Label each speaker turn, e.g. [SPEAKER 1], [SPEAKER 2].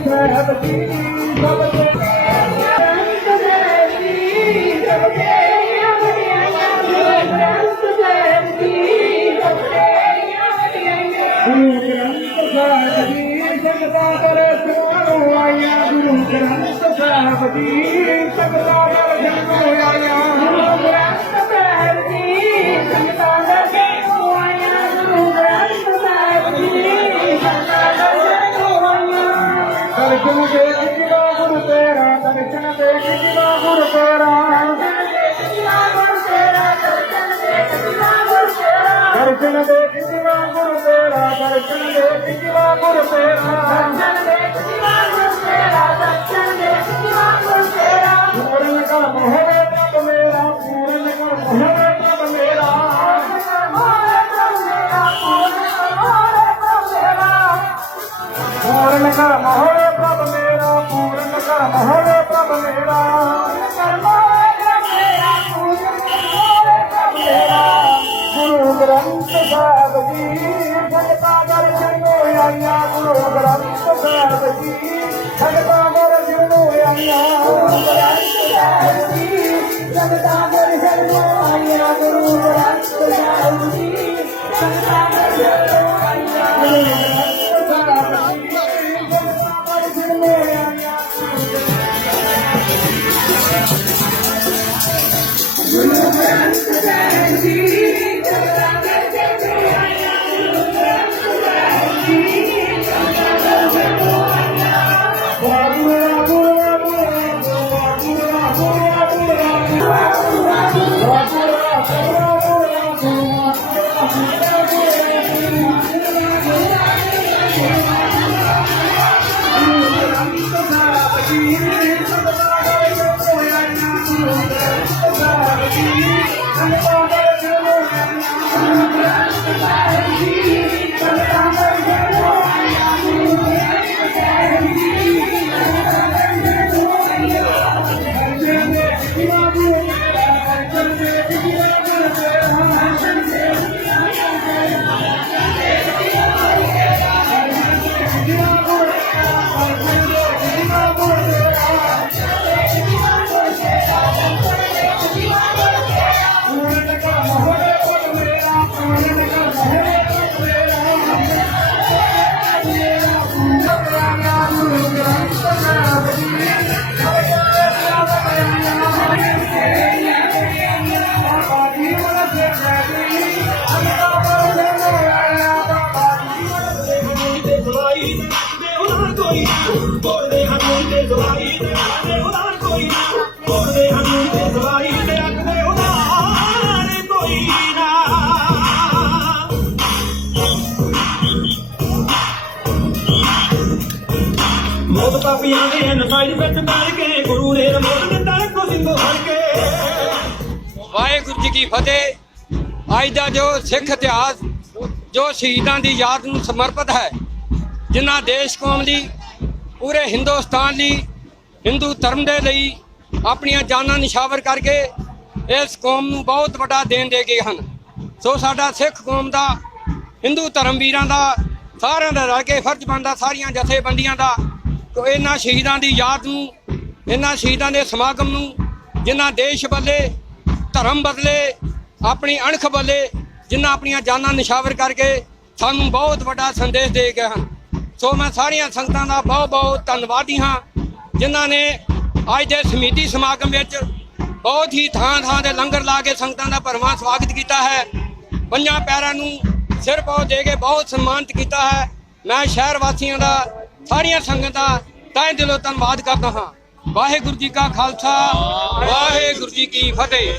[SPEAKER 1] ਸਾਹਿਬ ਜੀ ਸਭ ਦੇ ਗ੍ਰੰਥ ਸਾਹਿਬ ਜੀ ਸਭ ਦੇ ਗ੍ਰੰਥ ਸਾਹਿਬ ਜੀ ਸਭ ਗੁਰੂ ਗ੍ਰੰਥ ਸਾਹਿਬ ਜੀ ਸੰਗਤਾਂ ਕਰ ਸੁਣੋ ਆਇਆ ਗੁਰੂ ਗ੍ਰੰਥ ਸਾਹਿਬ ਜੀ ਸੰਗਤਾਂ ਕਰ ਸੁਣੋ ਆਇਆ ਗੁਰੂ ਗ੍ਰੰਥ ਸਾਹਿਬ ਜੀ ਸੰਗਤਾਂ ਤੇਰਾ ਦਰਸ਼ਨ ਦੇ ਕਿਵਾ ਗੁਰੂ ਤੇਰਾ ਦਰਸ਼ਨ ਦੇ ਕਿਵਾ ਗੁਰੂ 都没了 Thank
[SPEAKER 2] you. Thank you. ਕੋਈ ਬੋਲਦੇ ਹਨ ਤੇ ਦਵਾਈ ਦੇ ਉਹਨਾਂ ਕੋਈ ਬੋਲਦੇ ਹਨ ਤੇ ਦਵਾਈ ਦੇ ਅੱਗੇ ਉਹਨਾਂ ਕੋਈ ਨਾ ਮੋਦ ਪਾਪੀਆਂ ਦੇ ਨਸਾਈ ਵਿੱਚ ਬੈਠ ਕੇ ਗੁਰੂ ਨੇ ਰਮੋਦ ਦਿੱਤਾ ਕੋ ਸਿੰਘੋ ਹਰ ਕੇ
[SPEAKER 3] ਵਾਹਿਗੁਰੂ ਜੀ ਕੀ ਫਤਿਹ। ਅੱਜ ਦਾ ਜੋ ਸਿੱਖ ਇਤਿਹਾਸ, ਜੋ ਸ਼ਹੀਦਾਂ ਦੀ ਯਾਦ ਨੂੰ ਸਮਰਪਿਤ ਹੈ, ਜਿਨ੍ਹਾਂ ਦੇਸ਼ ਕੌਮ ਦੀ ਪੂਰੇ ਹਿੰਦੁਸਤਾਨ ਲਈ ਹਿੰਦੂ ਧਰਮ ਦੇ ਲਈ ਆਪਣੀਆਂ ਜਾਨਾਂ ਨਿਸ਼ਾਵਰ ਕਰਕੇ ਇਸ ਕੌਮ ਨੂੰ ਬਹੁਤ ਵੱਡਾ ਦੇਣ ਦੇ ਗਏ ਹਨ। ਸੋ ਸਾਡਾ ਸਿੱਖ ਕੌਮ ਦਾ, ਹਿੰਦੂ ਧਰਮ ਵੀਰਾਂ ਦਾ, ਸਾਰਿਆਂ ਦਾ ਰਲ ਕੇ ਫਰਜ਼ ਬਣਦਾ, ਸਾਰੀਆਂ ਜਥੇਬੰਦੀਆਂ ਦਾ, ਕਿ ਇਹਨਾਂ ਸ਼ਹੀਦਾਂ ਦੀ ਯਾਦ ਨੂੰ, ਇਹਨਾਂ ਸ਼ਹੀਦਾਂ ਦੇ ਸਮਾਗਮ ਨੂੰ, ਜਿਨ੍ਹਾਂ ਦੇਸ਼ ਬੱਲੇ ਧਰਮ ਬਦਲੇ, ਆਪਣੀ ਅਣਖ ਬੱਲੇ ਜਿਨ੍ਹਾਂ ਆਪਣੀਆਂ ਜਾਨਾਂ ਨਿਸ਼ਾਵਰ ਕਰਕੇ ਸਾਨੂੰ ਬਹੁਤ ਵੱਡਾ ਸੰਦੇਸ਼ ਦੇ ਗਏ ਹਨ। ਸੋ ਮੈਂ ਸਾਰੀਆਂ ਸੰਗਤਾਂ ਦਾ ਬਹੁਤ ਬਹੁਤ ਧੰਨਵਾਦੀ ਹਾਂ, ਜਿਨ੍ਹਾਂ ਨੇ ਅੱਜ ਦੇ ਸਮਿਤੀ ਸਮਾਗਮ ਵਿੱਚ ਬਹੁਤ ਹੀ ਥਾਂ ਥਾਂ ਤੇ ਲੰਗਰ ਲਾ ਕੇ ਸੰਗਤਾਂ ਦਾ ਭਰਵਾਂ ਸਵਾਗਤ ਕੀਤਾ ਹੈ। ਪੰਜਾਂ ਪੈਰਾਂ ਨੂੰ ਸਿਰ ਪਾਉ ਦੇ ਕੇ ਬਹੁਤ ਸਨਮਾਨਿਤ ਕੀਤਾ ਹੈ। ਮੈਂ ਸ਼ਹਿਰ ਵਾਸੀਆਂ ਦਾ ਸਾਰੀਆਂ ਸੰਗਤਾਂ ਦਾ ਤਹਿ ਦਿਲੋਂ ਧੰਨਵਾਦ ਕਰਦਾ ਹਾਂ। ਵਾਹਿਗੁਰੂ ਜੀ ਕਾ ਖਾਲਸਾ, ਵਾਹਿਗੁਰੂ ਜੀ ਕੀ ਫਤਿਹ।